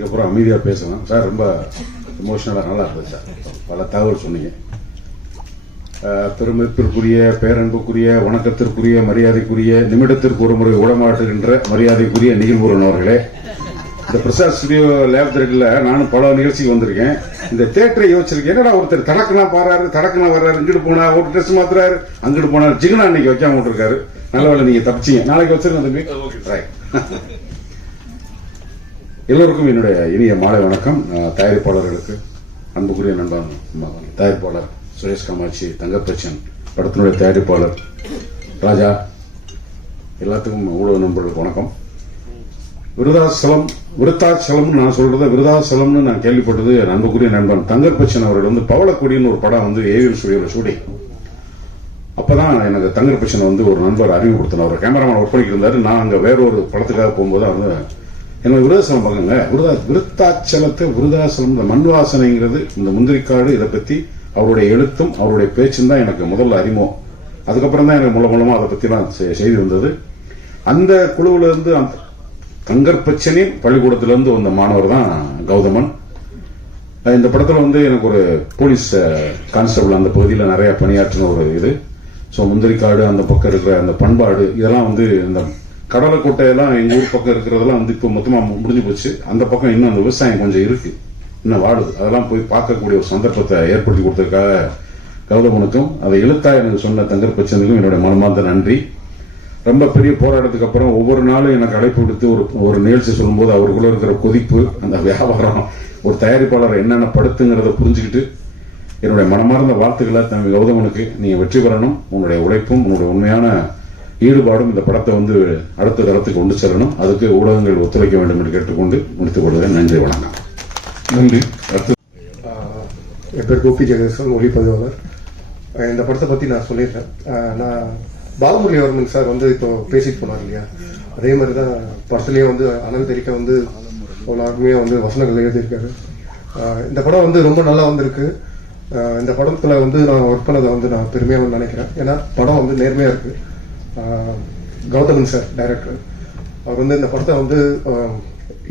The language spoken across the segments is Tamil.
இதுக்கப்புறம் அமைதியாக பேசணும் சார். ரொம்ப எமோஷனலாக நல்லா இருந்தது சார். பல தகவல் சொன்னீங்க. பெருமதிப்பிற்குரிய, பேரன்புக்குரிய, வணக்கத்திற்குரிய, மரியாதைக்குரிய, நிமிடத்திற்கு ஒரு முறை உடமாட்டுகின்ற மரியாதைக்குரிய நிகழ்வுரன் அவர்களே, இந்த பிரசாத் ஸ்டுடியோ லேப் தியேட்டர்ல நானும் பல நிகழ்ச்சிக்கு வந்திருக்கேன். இந்த தியேட்டரை யோசிச்சிருக்கேன். என்னடா ஒருத்தர் தடக்குனா பாறாரு, தடக்குனா வர்றாரு, இங்கிட்டு போனா ஒரு ட்ரெஸ் மாத்துறாரு, அங்கிட்டு போனா ஜிகனா இன்னைக்கு வைக்காம விட்டுருக்காரு. நல்ல வேலை நீங்க தப்பிச்சீங்க. நாளைக்கு வச்சிருங்க தம்பி. எல்லோருக்கும் என்னுடைய இனிய மாலை வணக்கம். தயாரிப்பாளர்களுக்கு அன்புக்குரிய நண்பன் தயாரிப்பாளர் சுரேஷ் காமாட்சி, தங்கப்பச்சன், படத்தினுடைய தயாரிப்பாளர் ராஜா, எல்லாத்துக்கும் ஊடக நண்பர்களுக்கு வணக்கம். விருத்தாச்சலம் நான் சொல்றத விருதாச்சலம்னு நான் கேள்விப்பட்டது அன்புக்குரிய நண்பன் தங்கப்பச்சன் அவர்கள் பவளக்கொடின்னு ஒரு படம் ஏவிஎம் ஸ்டுடியோல ஷூட்டிங். அப்பதான் எனக்கு தங்கப்பச்சன் ஒரு நண்பர் அறிமுகப்படுத்தின. அவர் கேமராமேன் ஒர்க் பண்ணிட்டு இருந்தாரு. நான் அங்க வேற ஒரு படத்துக்காக போகும்போது எனக்கு விருதாச்சலம் பார்க்குங்க. விருத்தாச்சலத்தை விருதாச்சலம், இந்த மண் வாசனைங்கிறது, இந்த முந்திரிக்காடு, இதை பத்தி அவருடைய எழுத்தும் அவருடைய பேச்சும் தான் எனக்கு முதல்ல அறிமுகம். அதுக்கப்புறம் தான் எனக்கு மூலமா அதை பத்தி எல்லாம் செய்தி வந்தது. அந்த குழுவில இருந்து தங்கற்பச்சனின் பள்ளிக்கூடத்திலிருந்து வந்த மாணவர் தான் கௌதமன். இந்த படத்துல எனக்கு ஒரு போலீஸ் கான்ஸ்டபிள் அந்த பகுதியில் நிறைய பணியாற்றின ஒரு இது. ஸோ முந்திரிக்காடு, அந்த பக்கம் இருக்கிற அந்த பண்பாடு, இதெல்லாம் இந்த கடலைக்கோட்டையெல்லாம் எங்க ஊர் பக்கம் இருக்கிறதெல்லாம் இப்போ மொத்தமா முடிஞ்சு போச்சு. அந்த பக்கம் இன்னும் அந்த விவசாயம் கொஞ்சம் இருக்கு, இன்னும் வாழுது. அதெல்லாம் போய் பார்க்கக்கூடிய ஒரு சந்தர்ப்பத்தை ஏற்படுத்தி கொடுத்ததுக்காக கௌதமனுக்கும், அதை எழுத்தா எனக்கு சொன்ன தங்கற்பச்சனுக்கும் என்னுடைய மனமார்ந்த நன்றி. ரொம்ப பெரிய போராட்டத்துக்கு அப்புறம் ஒவ்வொரு நாளும் எனக்கு அழைப்பு விடுத்து ஒரு நிகழ்ச்சி சொல்லும்போது அவருக்குள்ள இருக்கிற கொதிப்பு, அந்த வியாபாரம், ஒரு தயாரிப்பாளர் என்னென்ன படுத்துங்கிறத புரிஞ்சுக்கிட்டு என்னுடைய மனமார்ந்த வாழ்த்துக்களை தம்பி கௌதமனுக்கு. நீங்க வெற்றி பெறணும். உன்னுடைய உழைப்பும் உன்னுடைய உண்மையான ஈடுபாடும் இந்த படத்தை அடுத்த தரத்துக்கு கொண்டு செல்லணும். அதுக்கு ஊடகங்கள் ஒத்துழைக்க வேண்டும் என்று கேட்டுக்கொண்டு முடித்துக் கொள்வேன். நன்றி, வணக்கம். நன்றி. என் பேர் கோபி ஜெகதீசன், ஒளிப்பதிவாளர். இந்த படத்தை பற்றி நான் சொல்லிடுறேன். நான் பாலமுரளிவர்மன் சார் இப்போ பேசிட்டு போனார் இல்லையா, அதே மாதிரி தான் படத்துலேயே அனல் தெரிக்க அவ்வளோ அருமையாக வசனங்கள் எழுதியிருக்காரு. இந்த படம் ரொம்ப நல்லா வந்திருக்கு. இந்த படத்தில் நான் ஒர்க் பண்ணதை நான் பெருமையாக நினைக்கிறேன். ஏன்னா படம் நேர்மையாக இருக்கு. கௌதமன் சார் டைரக்டர், அவர் இந்த படத்தை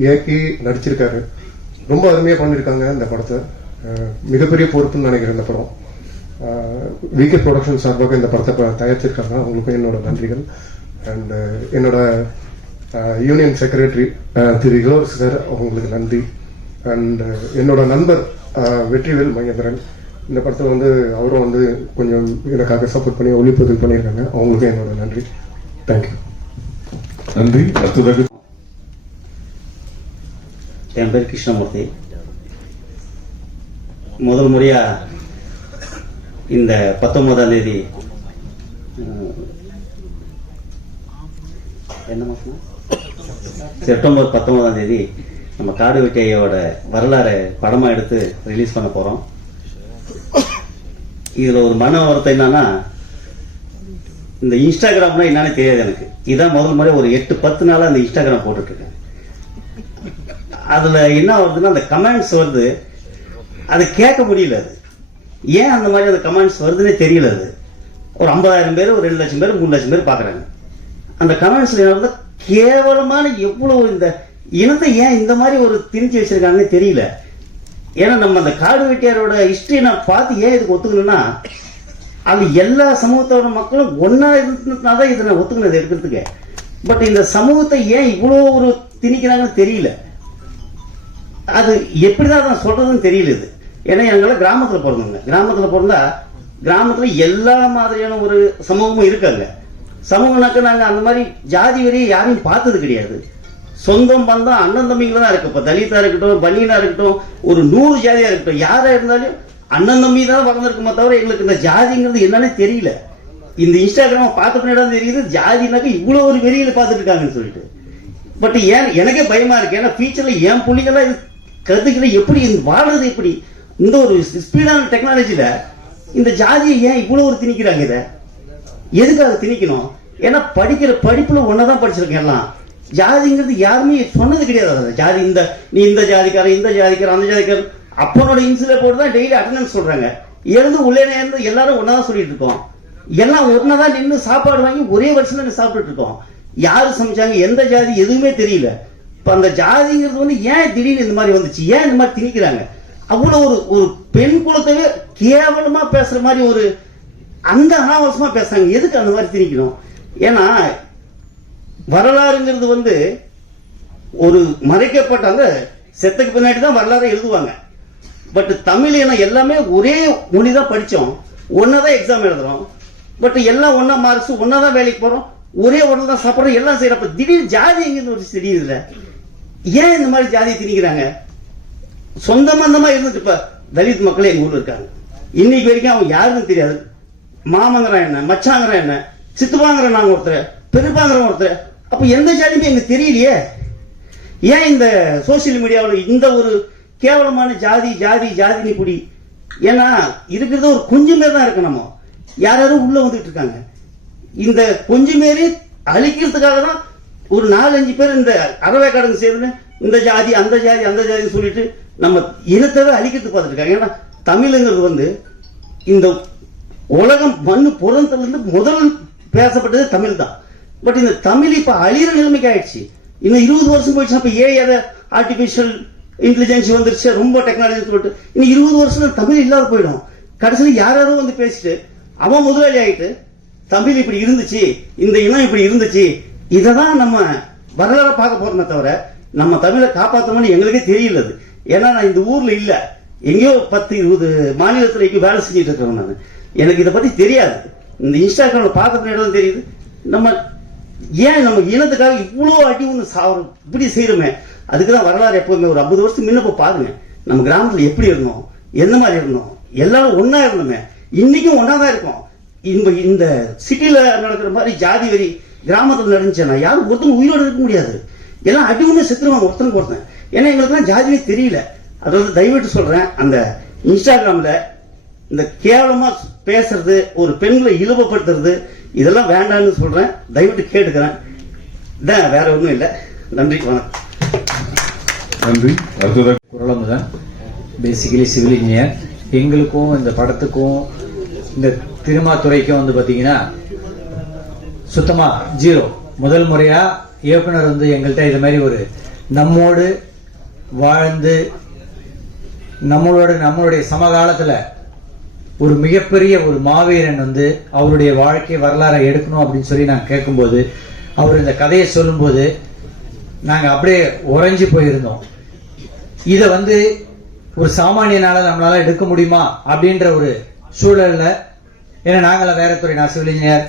இயக்கி நடிச்சிருக்காரு. ரொம்ப அருமையாக பண்ணியிருக்காங்க இந்த படத்தை. மிகப்பெரிய பொறுப்புன்னு நினைக்கிறேன் இந்த படம். விகே ப்ரொடக்ஷன் சார்பாக இந்த படத்தை தயாரிச்சிருக்காங்க. அவங்களுக்கும் என்னோட நன்றிகள். அண்ட் என்னோட யூனியன் செக்ரட்டரி திரு இளவரசி சார், அவங்களுக்கு நன்றி. அண்ட் என்னோட நண்பர் வெற்றிவேல் மகேந்திரன், இந்த படத்தில் அவரும் கொஞ்சம் எனக்காக சப்போர்ட் பண்ணி ஒளிப்பதிவு பண்ணியிருக்காங்க. அவங்களுக்கும் என்னோட நன்றி. தேங்க்யூ. நன்றி. அடுத்ததாக என் பேர் கிருஷ்ணமூர்த்தி. முதல் முறையா இந்த 19ஆம் தேதி என்ன மாசம், செப்டம்பர் 19ஆம் தேதி நம்ம காடு வெட்டையோட வரலாறு படமா எடுத்து ரிலீஸ் பண்ண போறோம். இதுல ஒரு மன வருத்தம் என்னன்னா, இந்த இன்ஸ்டாகிராம்னா என்னன்னு தெரியாது எனக்கு. இதான் முதல் முறை ஒரு 8-10 நாளா அந்த இன்ஸ்டாகிராம் போட்டுட்டு இருக்கேன். அதுல என்ன வருதுன்னா, அந்த கமெண்ட்ஸ் வருது, அதை கேட்க முடியல. அது ஏன் அந்த மாதிரி அந்த கமெண்ட்ஸ் வருதுன்னே தெரியல. அது ஒரு 50,000 பேர், ஒரு 2 லட்சம் பேர், 3 லட்சம் பேர் பாக்குறாங்க. அந்த கமெண்ட்ஸ்ல என்ன கேவலமான எவ்வளவு இந்த இனத்தை ஏன் இந்த மாதிரி ஒரு திணிச்சு வச்சிருக்காங்கன்னு தெரியல. ஏன்னா நம்ம அந்த காடு வெட்டியாரோட ஹிஸ்டரி நான் பார்த்து ஏன் இதுக்கு ஒத்துக்கணும்னா, அது எல்லா சமூகத்தோட மக்களும் ஒன்னா இருந்ததுனாதான் இதை நான் ஒத்துக்கினது எடுக்கிறதுக்கு. பட் இந்த சமூகத்தை ஏன் இவ்வளவு ஒரு திணிக்கிறாங்கன்னு தெரியல. அது எப்படிதான் நான் சொல்றதுன்னு தெரியல. இது ஏன்னா எங்களால் கிராமத்தில் பிறந்தவங்க. கிராமத்தில் பிறந்தா கிராமத்தில் எல்லா மாதிரியான ஒரு சமூகமும் இருக்காங்க. சமூகம்னாக்க நாங்கள் அந்த மாதிரி ஜாதி வரையை யாரையும் பார்த்தது கிடையாது. சொந்தம் பந்தம் அண்ணன் தம்பிங்கள தான் இருக்கு. இப்போ தலிதா இருக்கட்டும், பனியனா இருக்கட்டும், ஒரு 100 ஜாதியா இருக்கட்டும், யாரா இருந்தாலும் அண்ணன் தம்பி தான் வளர்ந்துருக்குமே தவிர எங்களுக்கு இந்த ஜாதிங்கிறது என்னன்னு தெரியல. இந்த இன்ஸ்டாகிராம பார்த்த பின்னாடி தெரியுது ஜாதினாக்க இவ்வளோ ஒரு வெறியில பார்த்துட்டு இருக்காங்கன்னு சொல்லிட்டு. பட் ஏன் எனக்கே பயமா இருக்கு. ஏன்னா ஃபியூச்சர்ல என் பிள்ளைங்கெல்லாம் இது கருத்துக்களை எப்படி வாழ்றது, எப்படி இந்த ஒரு ஸ்பீடான டெக்னாலஜியில இந்த ஜாதியை ஏன் இவ்வளவு ஒரு திணிக்கிறாங்க? இதை எதுக்காக திணிக்கணும்? ஏன்னா படிக்கிற படிப்புல ஒன்னதான் படிச்சிருக்கேன். எல்லாம் ஜாதிங்கிறது யாருமே சொன்னது கிடையாது. ஜாதி நீ இந்த ஜாதிக்காரன், இந்த ஜாதிக்காரன், அந்த ஜாதிக்காரன் அப்பனோட இன்சுல போட்டு தான் டெய்லி அட்டண்டன்ஸ் சொல்றாங்க. எழுந்து உள்ளே இருந்து எல்லாரும் ஒன்னதான் சொல்லிட்டு இருக்கோம். எல்லாம் ஒன்னதான் நின்று சாப்பாடு வாங்கி ஒரே வருஷத்துல சாப்பிட்டுட்டு இருக்கோம். யாரு சமைச்சாங்க, எந்த ஜாதி எதுவுமே தெரியல. இப்ப அந்த ஜாதிங்கிறது வந்து ஏன் திடீர்னு இந்த மாதிரி வந்துச்சு, ஏன் இந்த மாதிரி திணிக்கிறாங்க? அவ்வளவு ஒரு பெண் குலத்தவே கேவலமா பேசுற மாதிரி ஒரு அந்த அனாவசியமா பேசுறாங்க. எதுக்கு அந்த மாதிரி திணிக்கணும்? ஏன்னா வரலாறுங்கிறது வந்து ஒரு மறைக்கப்பட்ட அந்த செத்துக்கு பின்னாடி தான் வரலாறு எழுதுவாங்க. பட் தமிழ் இனம் எல்லாமே ஒரே மொழி தான் படித்தோம், ஒன்னாதான் எக்ஸாம் எழுதுறோம், பட் எல்லாம் ஒன்னா மார்க்ஸ், ஒன்னாதான் வேலைக்கு போறோம், ஒரே ஒன்று தான் சாப்பிட்றோம், எல்லாம் செய்யறப்ப திடீர்னு ஜாதி எங்கிறது ஒரு தெரியுதுல. ஏன் இந்த மாதிரி ஜாதியை திணிக்கிறாங்க? சொந்த மந்தமா இருந்துட்டு இப்ப தலித் மக்களே எங்க ஊர்ல இருக்காங்க, இன்னைக்கு வரைக்கும் அவங்க யாருன்னு தெரியாது. மாமங்கிறான் என்ன, மச்சாங்கிறான் என்ன, சித்துப்பாங்கிற நாங்க ஒருத்தர், பெருப்பாங்கிற ஒருத்தர். அப்ப எந்த ஜாதியுமே எங்களுக்கு தெரியலையே. ஏன் இந்த சோசியல் மீடியாவில் இந்த ஒரு கேவலமான ஜாதி ஜாதி ஜாதினி குடி? ஏன்னா இருக்கிறது ஒரு கொஞ்சம் பேர் தான் இருக்கு. நம்ம யாரும் உள்ள வந்துட்டு இருக்காங்க. இந்த கொஞ்சம் பேரை அழிக்கிறதுக்காக தான் ஒரு 4-5 பேர் இந்த அறவை கடங்கு சேர்ந்து இந்த ஜாதி அந்த ஜாதி அந்த ஜாதின்னு சொல்லிட்டு நம்ம இனத்தை அழிக்கிறதுக்கு பார்த்துட்டு இருக்காங்க. ஏன்னா தமிழுங்கிறது வந்து இந்த உலகம் மண்ணு புறத்துல இருந்து முதல் பேசப்பட்டது தமிழ் தான். பட் இந்த தமிழ் இப்ப அழிகிற நிலைமைக்கு ஆயிடுச்சு. இன்னும் 20 வருஷம் போயிடுச்சு. அப்ப ஏன் ஆர்டிபிஷியல் இன்டெலிஜென்ஸ் வந்துருச்சு, ரொம்ப டெக்னாலஜி சொல்லிட்டு இன்னும் 20 வருஷம் தமிழ் இல்லாத போயிடும். கடைசியில் யாரோ வந்து பேசிட்டு அவன் முதலாளி ஆயிட்டு தமிழ் இப்படி இருந்துச்சு, இந்த இனம் இப்படி இருந்துச்சு, இதைதான் நம்ம வரலாறு பார்க்க போறோமே தவிர நம்ம தமிழை காப்பாற்றணும்னு எங்களுக்கே தெரியல. ஏன்னா நான் இந்த ஊர்ல இல்ல, எங்கேயோ 10-20 மாநிலத்தில் வேலை செஞ்சுட்டு இருக்கிறேன் நான். எனக்கு இதை பத்தி தெரியாது. இந்த இன்ஸ்டாகிராம்ல பார்த்த தெரியுது. நம்ம ஏன் நம்ம இனத்துக்காக இவ்வளவு அடி ஒன்று சாவரம் இப்படி செய்யறோமே. அதுக்குதான் வரலாறு எப்பவுமே ஒரு 50 வருஷம் முன்னப்ப பாருங்க, நம்ம கிராமத்துல எப்படி இருந்தோம், எந்த மாதிரி இருந்தோம், எல்லாரும் ஒன்னா இருந்தோமே. இன்னைக்கும் ஒன்னாதான் இருக்கும். இந்த சிட்டில நடக்கிற மாதிரி ஜாதி வரி கிராமத்துல நடந்துச்சுன்னா யாரும் ஒருத்தங்க உயிரோடு இருக்க முடியாது. எல்லாம் அடி ஒண்ணு செத்துருவாங்க ஒருத்தனுக்கு ஒருத்தன். ஏன்னா எங்களுக்கு ஜாதியே தெரியல. அதாவது தயவுட்டு சொல்றேன், அந்த இன்ஸ்டாகிராம்ல இந்த கேவலமா பேசுறது, ஒரு பெண்களை இழிவுபடுத்துறது, இதெல்லாம் வேண்டாம்னு சொல்றேன். தயவுட்டு கேட்டுக்கிறேன். வேற ஒண்ணும் இல்லை. நன்றி, வணக்கம். நன்றி. அடுத்ததாக குரலமுதன், பேசிக்கலி சிவில் இன்ஜினியர். எங்களுக்கும் இந்த படத்துக்கும் இந்த திருமாத்துறைக்கும் வந்து பாத்தீங்கன்னா சுத்தமா ஜீரோ. முதல் முறையா இயக்குனர் வந்து எங்கள்கிட்ட இது மாதிரி ஒரு நம்மோடு வாழ்ந்து நம்மளுடைய சமகாலத்துல ஒரு மிகப்பெரிய ஒரு மாவீரன் வந்து அவருடைய வாழ்க்கை வரலாறை எடுக்கணும் அப்படின்னு சொல்லி நாங்க கேட்கும்போது, அவர் இந்த கதையை சொல்லும்போது நாங்க அப்படியே உறைஞ்சு போயிருந்தோம். இத வந்து ஒரு சாமானியனால நம்மளால எடுக்க முடியுமா அப்படின்ற ஒரு சூழல்ல, ஏன்னா நாங்களாம் வேற துறை, நான் சிவில் இன்ஜினியர்,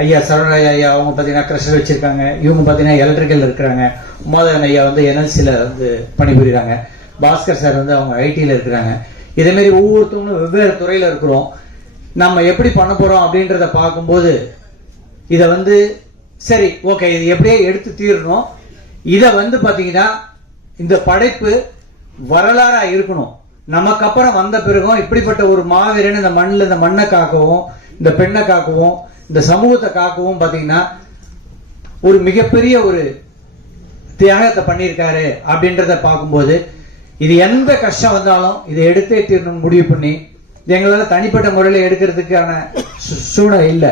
ஐயா சரவணராஜ் ஐயா அவங்க பாத்தீங்கன்னா கிரஷர் வச்சிருக்காங்க, இவங்க பாத்தீங்கன்னா எலக்ட்ரிக்கல் இருக்கிறாங்க, உமாதவன் ஐயா வந்து என்எல்சில வந்து பணிபுரியுறாங்க, பாஸ்கர் சார் வந்து அவங்க ஐடில இருக்கிறாங்க. இதே மாதிரி ஒவ்வொருத்தவங்களும் வெவ்வேறு துறையில இருக்கிறோம். நம்ம எப்படி பண்ண போறோம் அப்படின்றத பார்க்கும்போது இத வந்து சரி ஓகே, இது எப்படியே எடுத்து தீரணும். இத வந்து பாத்தீங்கன்னா இந்த படைப்பு வரலாறா இருக்கணும். நமக்கு அப்புறம் வந்த பிறகும் இப்படிப்பட்ட ஒரு மாவீரன் இந்த மண்ணில் இந்த மண்ணை காக்கவும், இந்த பெண்ணை காக்கவும், இந்த சமூகத்தை காக்கவும் பாத்தீங்கன்னா ஒரு மிகப்பெரிய ஒரு தியாகத்தை பண்ணியிருக்காரு அப்படின்றத பார்க்கும்போது, இது எந்த கஷ்டம் வந்தாலும் இதை எடுத்தே தீரணும்னு முடிவு பண்ணி எங்களால தனிப்பட்ட முறையில எடுக்கிறதுக்கான சூழல் இல்லை.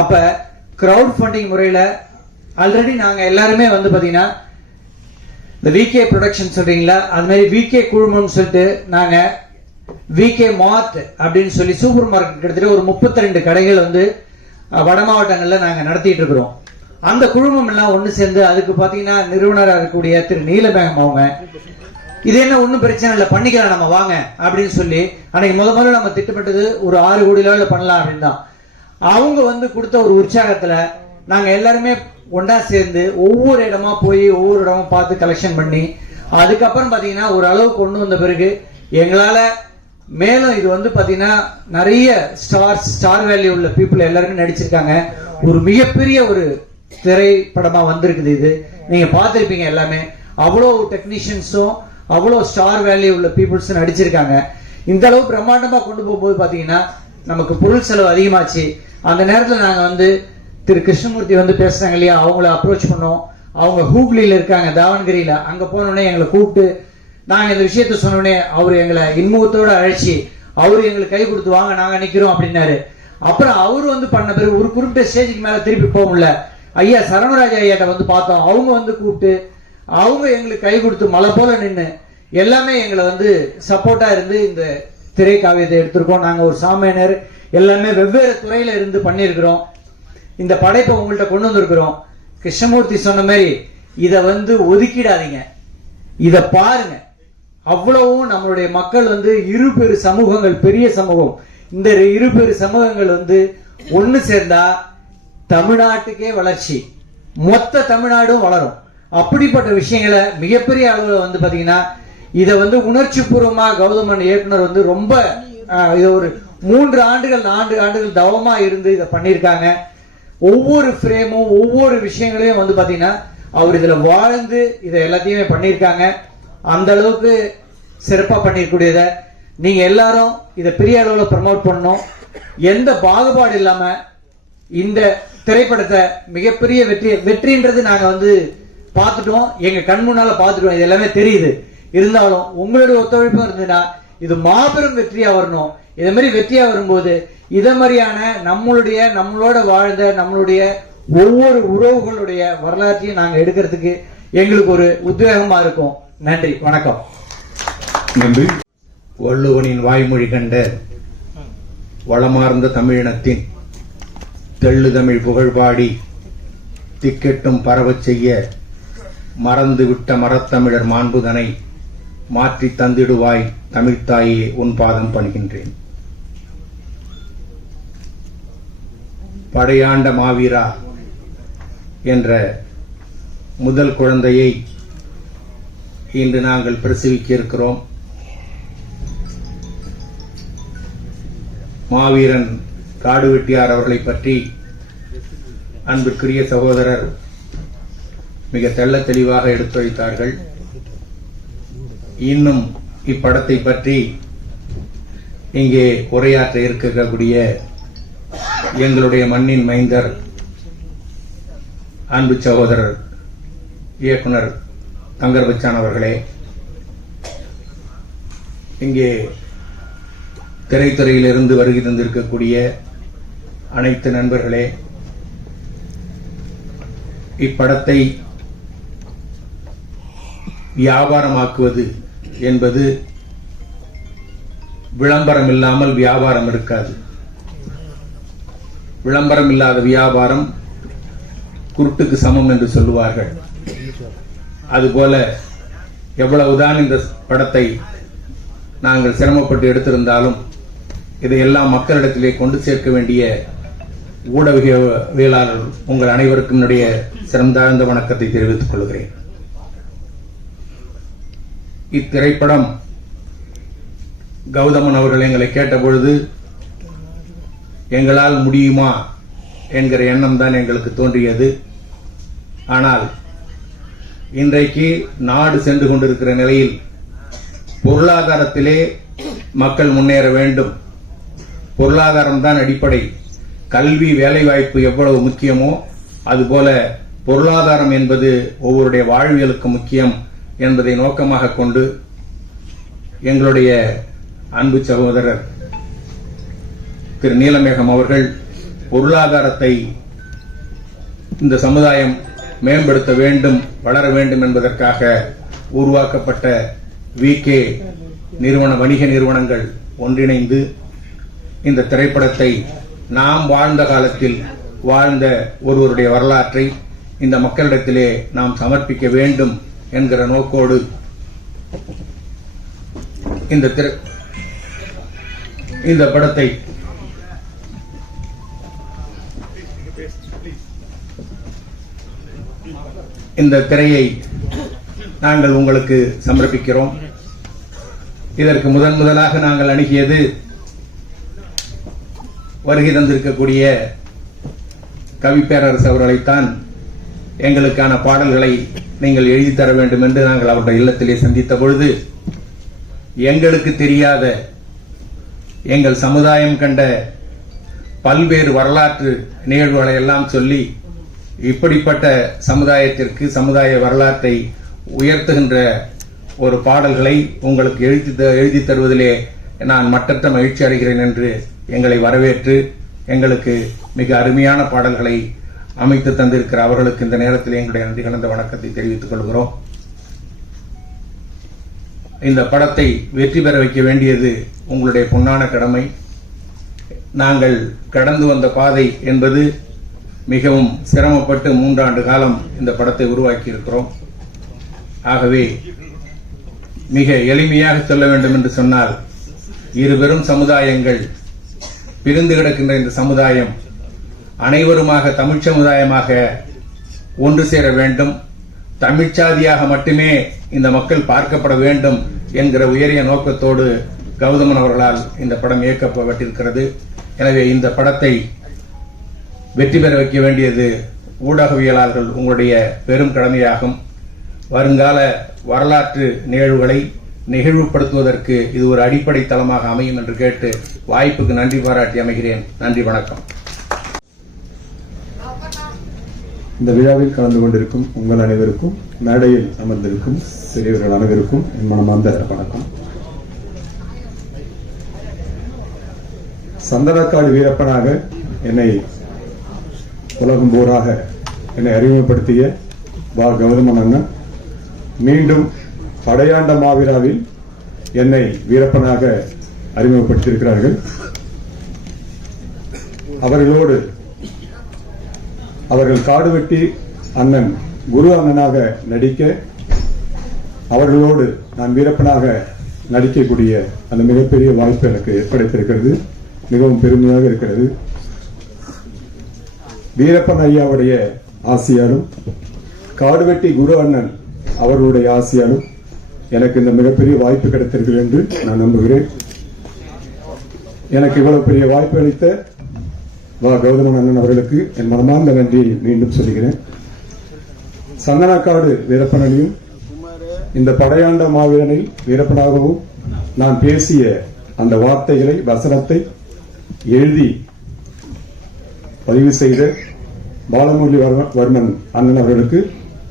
அப்ப கிரவுட் ஃபண்டிங் முறையில ஆல்ரெடி நாங்க எல்லாருமே வந்து பாத்தீங்கன்னா இந்த விகே ப்ரொடக்ஷன் சொல்றீங்களா, அது மாதிரி விகே குழுமம்னு சொல்லிட்டு நாங்க விகே மார்ட் அப்படின்னு சொல்லி சூப்பர் மார்க்கெட் கிட்டத்தட்ட ஒரு 32 கடைகள் வந்து வட மாவட்டங்கள்ல நாங்க நடத்திட்டு இருக்கிறோம். அந்த குழுமம் எல்லாம் ஒண்ணு சேர்ந்து அதுக்கு பாத்தீங்கன்னா நிறுவனராக இருக்கக்கூடிய திரு நீலமேகம் அவங்க, இது என்ன ஒன்னும் பிரச்சனை இல்லை பண்ணிக்கலாம் நம்ம வாங்க அப்படின்னு சொல்லி அன்னைக்கு முதல்ல நம்ம திட்டமிட்டது ஒரு 6 கோடி லெவலில் பண்ணலாம் அப்படின்னு தான். அவங்க வந்து கொடுத்த ஒரு உற்சாகத்துல நாங்க எல்லாருமே ஒன்றா சேர்ந்து ஒவ்வொரு இடமா போய் ஒவ்வொரு இடமும் பார்த்து கலெக்ஷன் பண்ணி அதுக்கப்புறம் பாத்தீங்கன்னா ஒரு அளவு கொண்டு வந்த பிறகு எங்களால மேலும் இது வந்து பாத்தீங்கன்னா நிறைய ஸ்டார் வேல்யூ உள்ள பீப்புள் எல்லாருமே நடிச்சிருக்காங்க. ஒரு மிகப்பெரிய ஒரு திரைப்படமா வந்திருக்குது. இது நீங்க பார்த்திருப்பீங்க. எல்லாமே அவ்வளவு டெக்னீஷியன்ஸும் அவ்வளவு ஸ்டார் வேல்யூ உள்ள பீப்புள்ஸ் நடிச்சிருக்காங்க. இந்த அளவு பிரம்மாண்டமா கொண்டு போகும்போது பாத்தீங்கன்னா நமக்கு பொருள் செலவு அதிகமாச்சு. அந்த நேரத்தில் நாங்க வந்து திரு கிருஷ்ணமூர்த்தி வந்து பேசுறாங்க இல்லையா, அவங்கள அப்ரோச் பண்ணோம். அவங்க ஹூக்லியில இருக்காங்க, தாவணகிரியில. அங்க போனோடனே எங்களை கூப்பிட்டு நாங்க இந்த விஷயத்த சொன்னோடனே அவரு எங்களை இன்முகத்தோட அழைச்சி அவரு எங்களுக்கு கை கொடுத்து வாங்க நாங்க நிக்கிறோம் அப்படின்னாரு. அப்புறம் அவரு வந்து பண்ண பிறகு ஒரு குறிப்பிட்ட ஸ்டேஜுக்கு மேல திருப்பி போக முடியல. ஐயா சரவணராஜ் ஐயாட்ட வந்து பார்த்தோம். அவங்க வந்து கூப்பிட்டு அவங்க எங்களுக்கு கை கொடுத்து மலை போல நின்று எல்லாமே எங்களை வந்து சப்போர்ட்டா இருந்து இந்த திரைக்காவியத்தை எடுத்திருக்கோம். நாங்க ஒரு சாமியானர் எல்லாமே வெவ்வேறு துறையில இருந்து பண்ணியிருக்கிறோம். இந்த படைப்பை உங்கள்கிட்ட கொண்டு வந்திருக்கிறோம். கிருஷ்ணமூர்த்தி சொன்ன மாதிரி இதை வந்து ஒதுக்கிடாதீங்க, இதை பாருங்க. அவ்வளவும் நம்மளுடைய மக்கள் வந்து இரு பெரு சமூகங்கள், பெரிய சமூகம், இந்த இரு பெரு சமூகங்கள் வந்து ஒன்னு சேர்ந்தா தமிழ்நாட்டுக்கே வளர்ச்சி, மொத்த தமிழ்நாடும் வளரும். அப்படிப்பட்ட விஷயங்களை மிகப்பெரிய அளவில் வந்து பாத்தீங்கன்னா இதை வந்து உணர்ச்சி பூர்வமா கௌதமன் இயக்குனர் வந்து ரொம்ப இதை ஒரு 3 ஆண்டுகள் 4 ஆண்டுகள் தவமா இருந்து இதை பண்ணியிருக்காங்க. ஒவ்வொரு ஃப்ரேமும் ஒவ்வொரு விஷயங்களையும் வந்து பாத்தீங்கன்னா அவர் இதுல வாழ்ந்து இதை எல்லாத்தையுமே பண்ணியிருக்காங்க. அந்த அளவுக்கு சிறப்பா பண்ணிருக்கூடியத நீங்க எல்லாரும் இதை பெரிய அளவில் ப்ரமோட் பண்ணணும். எந்த பாகுபாடு இல்லாம இந்த திரைப்படத்தை மிகப்பெரிய வெற்றின்றது நாங்க வந்து பார்த்துட்டோம், எங்க கண் முன்னால பார்த்துட்டோம், இது எல்லாமே தெரியுது. இருந்தாலும் உங்களுடைய ஒத்துழைப்பும் இருந்ததுன்னா இது மாபெரும் வெற்றியா வரணும். இதே மாதிரி வெற்றியா வரும்போது இதை மாதிரியான நம்மளோட வாழ்ந்த நம்மளுடைய ஒவ்வொரு உறவுகளுடைய வரலாற்றையும் நாங்க எடுக்கிறதுக்கு எங்களுக்கு ஒரு உத்வேகமா இருக்கும். நன்றி, வணக்கம். நன்றி. வள்ளுவனின் வாய்மொழி கண்ட வளமார்ந்த தமிழினத்தின் தெள்ளு தமிழ் புகழ்பாடி திக்கெட்டும் பரவச் செய்ய மறந்து விட்ட மரத்தமிழர் மாண்புதனை மாற்றி தந்திடுவாய் தமிழ்த்தாயே உன் பாதம் பணிகின்றேன். படையாண்ட மாவீரா என்ற முதல் குழந்தையை இன்று நாங்கள் பிரசவிக்க இருக்கிறோம். மாவீரன் காடுவெட்டியார் அவர்களை பற்றி அன்பிற்குரிய சகோதரர் மிக தெள்ள தெளிவாக எடுத்துரைத்தார்கள். இன்னும் இப்படத்தை பற்றி இங்கே உரையாற்ற இருக்கக்கூடிய எங்களுடைய மண்ணின் மைந்தர் அன்பு சகோதரர் இயக்குனர் தங்கர் பச்சான் அவர்களே, இங்கே திரைத்துறையிலிருந்து வருகை தந்திருக்கக்கூடிய அனைத்து நண்பர்களே, இப்படத்தை வியாபாரமாக்குவது என்பது விளம்பரம் இல்லாமல் வியாபாரம் இருக்காது. விளம்பரம் இல்லாத வியாபாரம் குருட்டுக்கு சமம் என்று சொல்லுவார்கள். அதுபோல எவ்வளவுதான் இந்த படத்தை நாங்கள் சிரமப்பட்டு எடுத்திருந்தாலும் இதையெல்லாம் மக்களிடத்திலே கொண்டு சேர்க்க வேண்டிய ஊடகவியலாளர் உங்கள் அனைவருக்கும் என்னுடைய சிறந்தாழ்ந்த வணக்கத்தை தெரிவித்துக் கொள்கிறேன். இத்திரைப்படம் கௌதமன் அவர்கள் எங்களை கேட்டபொழுது எங்களால் முடியுமா என்கிற எண்ணம் தான் எங்களுக்கு தோன்றியது. ஆனால் இன்றைக்கு நாடு சென்று கொண்டிருக்கிற நிலையில் பொருளாதாரத்திலே மக்கள் முன்னேற வேண்டும். பொருளாதாரம் தான் அடிப்படை. கல்வி, வேலைவாய்ப்பு எவ்வளவு முக்கியமோ அதுபோல பொருளாதாரம் என்பது ஒவ்வொருடைய வாழ்வியலுக்கு முக்கியம் என்பதை நோக்கமாக கொண்டு எங்களுடைய அன்பு சகோதரர் திரு நீலமேகம் அவர்கள் பொருளாதாரத்தை இந்த சமுதாயம் மேம்படுத்த வேண்டும், வளர வேண்டும் என்பதற்காக உருவாக்கப்பட்ட VK நிறுவன வணிக நிறுவனங்கள் ஒன்றிணைந்து இந்த திரைப்படத்தை நாம் வாழ்ந்த காலத்தில் வாழ்ந்த ஒருவருடைய வரலாற்றை இந்த மக்களிடத்திலே நாம் சமர்ப்பிக்க வேண்டும் என்கிற நோக்கோடு இந்த படத்தை இந்த திரையை நாங்கள் உங்களுக்கு சமர்ப்பிக்கிறோம். இதற்கு முதலாக நாங்கள் அணுகியது வருகை தந்திருக்கக்கூடிய கவிப்பேரரசு அவர்களைத்தான். எங்களுக்கான பாடல்களை நீங்கள் எழுதி தர வேண்டும் என்று நாங்கள் அவருடைய இல்லத்திலே சந்தித்த பொழுது எங்களுக்கு தெரியாத, எங்கள் சமுதாயம் கண்ட பல்வேறு வரலாற்று நிகழ்வுகளை எல்லாம் சொல்லி இப்படிப்பட்ட சமுதாயத்திற்கு சமுதாய வரலாற்றை உயர்த்துகின்ற ஒரு பாடல்களை உங்களுக்கு எழுதி தருவதிலே நான் மட்டற்ற மகிழ்ச்சி அடைகிறேன் என்று எங்களை வரவேற்று எங்களுக்கு மிக அருமையான பாடல்களை அமைத்து தந்திருக்கிற அவர்களுக்கு இந்த நேரத்தில் எங்களுடைய நன்றி கலந்த வணக்கத்தை தெரிவித்துக் கொள்கிறோம். இந்த படத்தை வெற்றி பெற வைக்க வேண்டியது உங்களுடைய பொன்னான கடமை. நாங்கள் கடந்து வந்த பாதை என்பது மிகவும் சிரமப்பட்டு 3 ஆண்டு காலம் இந்த படத்தை உருவாக்கி இருக்கிறோம். ஆகவே மிக எளிமையாக சொல்ல வேண்டும் என்று சொன்னால், இரு பெரும் சமுதாயங்கள் பிரிந்து கிடக்கின்ற இந்த சமுதாயம் அனைவருமாக தமிழ் சமுதாயமாக ஒன்று சேர வேண்டும், தமிழ்ச்சாதியாக மட்டுமே இந்த மக்கள் பார்க்கப்பட வேண்டும் என்கிற உயரிய நோக்கத்தோடு கௌதமன் அவர்களால் இந்த படம் இயக்கப்பட்டிருக்கிறது. எனவே இந்த படத்தை வெற்றி பெற வைக்க வேண்டியது ஊடகவியலாளர்கள் உங்களுடைய பெரும் கடமையாகும். வருங்கால வரலாற்று நிகழ்வுகளை நிகழ்வுபடுத்துவதற்கு இது ஒரு அடிப்படை தளமாக அமையும் என்று கேட்டு வாய்ப்புக்கு நன்றி பாராட்டி அமைகிறேன். நன்றி, வணக்கம். இந்த விழாவில் கலந்து கொண்டிருக்கும் உங்கள் அனைவருக்கும், மேடையில் அமர்ந்திருக்கும் பெரியவர்கள் அனைவருக்கும் என் மனமார்ந்த வணக்கம். சந்தனக்காடு வீரப்பனாக என்னை உலகம் போராக என்னை அறிமுகப்படுத்திய கௌதமன் அண்ணன் மீண்டும் படையாண்ட மாவீராவில் என்னை வீரப்பனாக அறிமுகப்படுத்தியிருக்கிறார்கள். அவர்களோடு அவர்கள் காடுவெட்டி அண்ணன் குரு அண்ணனாக நடிக்க, அவர்களோடு நான் வீரப்பனாக நடிக்கக்கூடிய அந்த மிகப்பெரிய வாய்ப்பு எனக்கு ஏற்படுத்தியிருக்கிறது. மிகவும் பெருமையாக இருக்கிறது. வீரப்பன் ஐயாவுடைய ஆசியாலும் காடுவெட்டி குரு அண்ணன் அவர்களுடைய ஆசியாலும் எனக்கு இந்த மிகப்பெரிய வாய்ப்பு கிடைத்திருக்கிறது என்று நான் நம்புகிறேன். எனக்கு இவ்வளவு பெரிய வாய்ப்பு அளித்த கௌதமன் அண்ணன் அவர்களுக்கு என் மனமார்ந்த நன்றியை மீண்டும் சொல்லுகிறேன். சந்தனக்காடு வீரப்பனையும் இந்த படையாண்ட மாவீரனில் வீரப்பனாகவும் நான் பேசிய அந்த வார்த்தைகளை, வசனத்தை எழுதி பதிவு செய்த பாலமுரளி வர்மன் அண்ணன் அவர்களுக்கு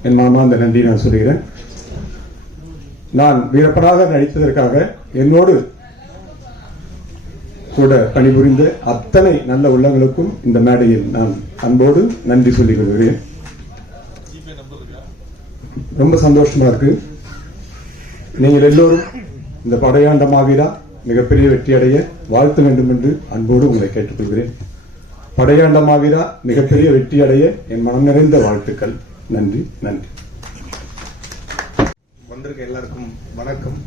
என் மனமார்ந்த நன்றி நான் சொல்கிறேன். நான் வீரப்பனாக நடித்ததற்காக என்னோடு கூட பணிபுரிந்த அத்தனை நல்ல உள்ளங்களுக்கும் இந்த மேடையில் நான் அன்போடு நன்றி சொல்லிக் கொள்கிறேன். ரொம்ப சந்தோஷமா இருக்கு. நீங்கள் எல்லோரும் இந்த படையாண்ட மாவீரா மிகப்பெரிய வெற்றி அடைய வாழ்த்த வேண்டும் என்று அன்போடு உங்களை கேட்டுக்கொள்கிறேன். படையாண்ட மாவீரா மிகப்பெரிய வெற்றி அடைய என் மனம் நிறைந்த வாழ்த்துக்கள். நன்றி, நன்றி. வந்திருக்க எல்லாருக்கும் வணக்கம்.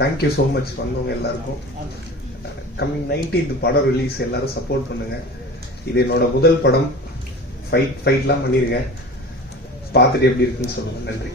தேங்க்யூ ஸோ மச் வந்தவங்க எல்லாருக்கும். கம்மிங் 19th படம் ரிலீஸ், எல்லாரும் சப்போர்ட் பண்ணுங்க. இது என்னோட முதல் படம். ஃபைட்லாம் பண்ணியிருக்கேன். பார்த்துட்டு எப்படி இருக்குன்னு சொல்லுங்க. நன்றி.